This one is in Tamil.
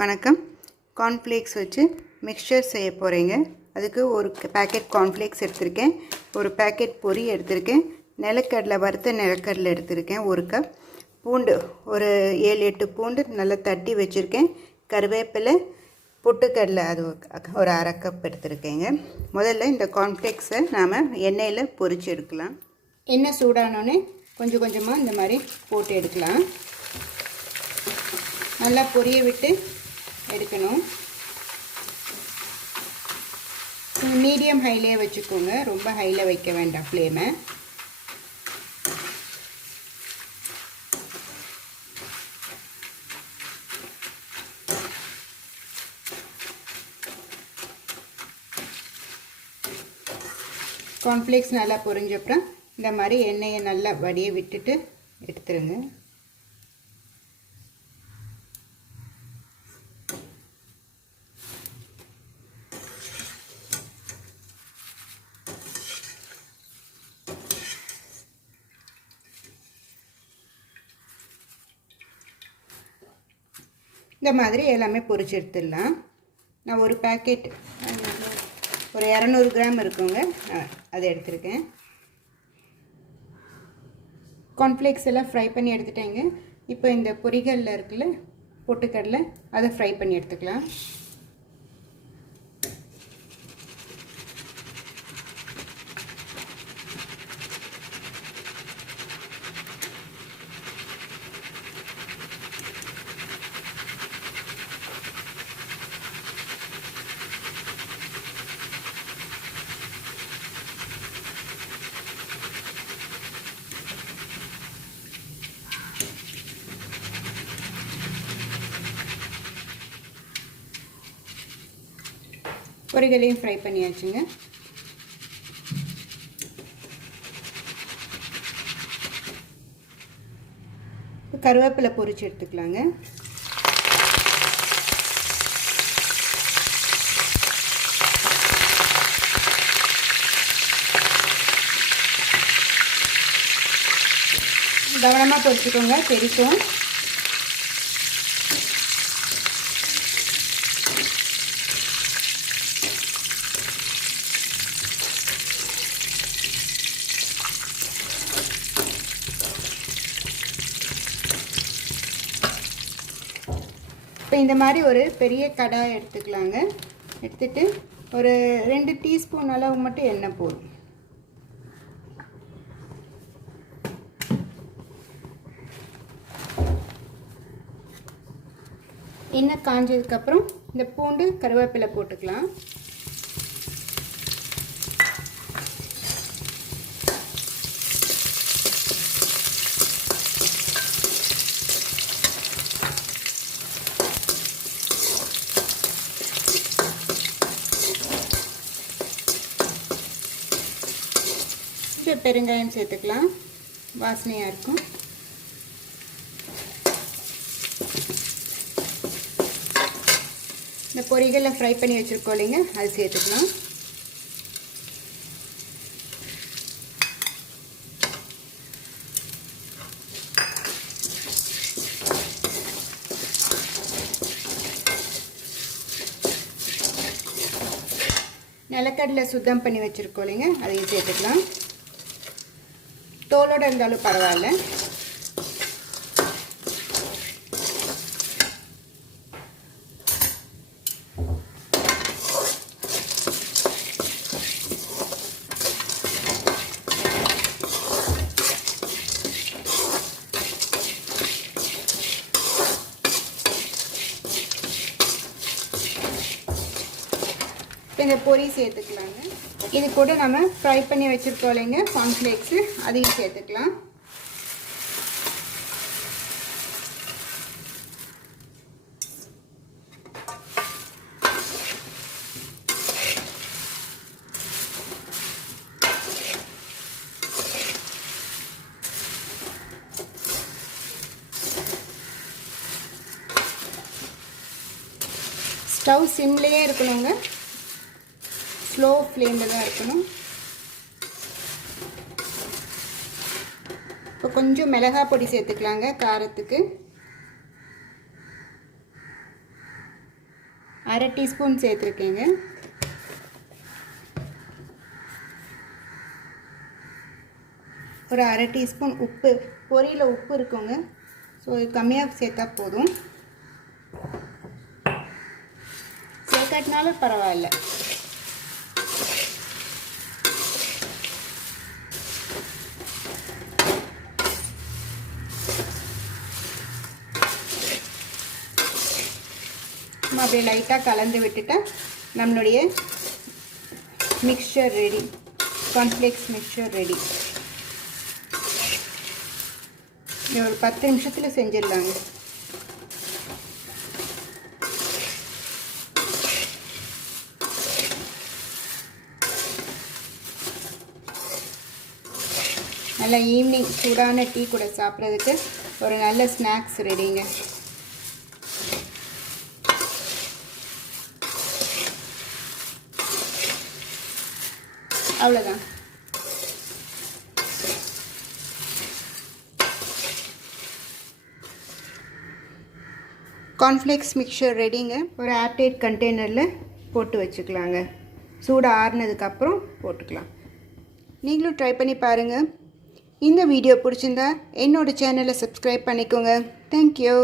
வணக்கம். கார்ன்ஃப்ளேக்ஸ் வச்சு மிக்சர் செய்ய போகிறேங்க. அதுக்கு ஒரு பேக்கெட் கார்ன்ஃப்ளேக்ஸ் எடுத்திருக்கேன், ஒரு பேக்கெட் பொரி எடுத்திருக்கேன், நிலக்கடலை வறுத்த நிலக்கடலை எடுத்திருக்கேன், ஒரு கப் பூண்டு, ஒரு 7-8 பூண்டு நல்லா தட்டி வச்சுருக்கேன், கருவேப்பிலை, பொட்டுக்கடலை அது ஒரு அரை கப் எடுத்திருக்கேங்க. முதல்ல இந்த கார்ன்ஃப்ளேக்ஸை நாம் எண்ணெயில் பொரிச்சு எடுக்கலாம். எண்ணெய் சூடானோடனே கொஞ்சம் கொஞ்சமாக இந்த மாதிரி போட்டு எடுக்கலாம். நல்லா பொரிய விட்டு எடுக்கணும். மீடியம் ஹைலே வச்சுக்கோங்க, ரொம்ப ஹையில் வைக்க வேண்டாம் ஃப்ளேமை. கார்ன்ஃப்ளேக்ஸ் நல்லா பொரிஞ்சப்புறம் இந்த மாதிரி எண்ணெயை நல்லா வடிய விட்டுட்டு எடுத்துருங்க. இந்த மாதிரி எல்லாமே பொரிச்சு எடுத்துடலாம். நான் ஒரு பேக்கெட் ஒரு 200 கிராம் இருக்குங்க, அதை எடுத்துருக்கேன். கார்ன்ஃப்ளேக்ஸ் எல்லாம் ஃப்ரை பண்ணி எடுத்துட்டேங்க. இப்போ இந்த பொரிகளில் இருக்குல்ல பொட்டுக்கடலை, அதை ஃப்ரை பண்ணி எடுத்துக்கலாம். பொரிகளையும் ஃப்ரை பண்ணியாச்சுங்க. கருவேப்பிலை பொரிச்சு எடுத்துக்கலாங்க. கவனமாக பொரிச்சுக்கோங்க, தெரிக்கும். இப்போ இந்த மாதிரி ஒரு பெரிய கடாய் எடுத்துக்கலாங்க. எடுத்துட்டு ஒரு 2 டீஸ்பூன் அளவு மட்டும் எண்ணெய் போடும். எண்ணெய் காஞ்சதுக்கப்புறம் இந்த பூண்டு கருவேப்பிலை போட்டுக்கலாம். பெருங்காயம் சேர்த்துக்கலாம், வாசனையாக இருக்கும். இந்த பொரிகளை ஃப்ரை பண்ணி வச்சுருக்கோம் இல்லைங்க, அது சேர்த்துக்கலாம். நிலக்கடலை சுத்தம் பண்ணி வச்சுருக்கோம் இல்லைங்க, அதையும் சேர்த்துக்கலாம். தோலோடு இருந்தாலும் பரவாயில்ல. இந்த பொரி சேர்த்துக்கலாங்க. இது கூட நம்ம ஃப்ரை பண்ணி வச்சுருக்கோம் இல்லைங்க கார்ன்ஃப்ளேக்ஸு, அதையும் சேர்த்துக்கலாம். ஸ்டவ் சிம்லேயே இருக்கணுங்க, ஸ்லோ ஃப்ளேமில் தான் இருக்கணும். இப்போ கொஞ்சம் மிளகாய் பொடி சேர்த்துக்கலாங்க காரத்துக்கு. 1/2 டீஸ்பூன் சேர்த்துருக்கேங்க. ஒரு 1/2 டீஸ்பூன் உப்பு, பொரியில் உப்பு இருக்குங்க, ஸோ கம்மியாக சேர்த்தா போதும். சேர்க்காட்டினாலும் பரவாயில்ல. அப்படியே லைட்டாக கலந்து விட்டுட்டு நம்மளுடைய mixer ready, cornflakes mixer ready. ஒரு 10 நிமிஷத்தில் செஞ்சிடலாங்க. நல்லா ஈவினிங் சூடான டீ கூட சாப்பிட்றதுக்கு ஒரு நல்ல ஸ்நாக்ஸ் ரெடிங்க. அவ்வளோதான். கார்ன்ஃப்ளேக்ஸ் மிக்சர் ரெடிங்க. ஒரு ஏர்டைட் கண்டெய்னரில் போட்டு வச்சுக்கலாங்க. சூடு ஆறுனதுக்கப்புறம் போட்டுக்கலாம். நீங்களும் ட்ரை பண்ணி பாருங்கள். இந்த வீடியோ பிடிச்சிருந்தா என்னோடய சேனலை சப்ஸ்கிரைப் பண்ணிக்கோங்க. தேங்க்யூ.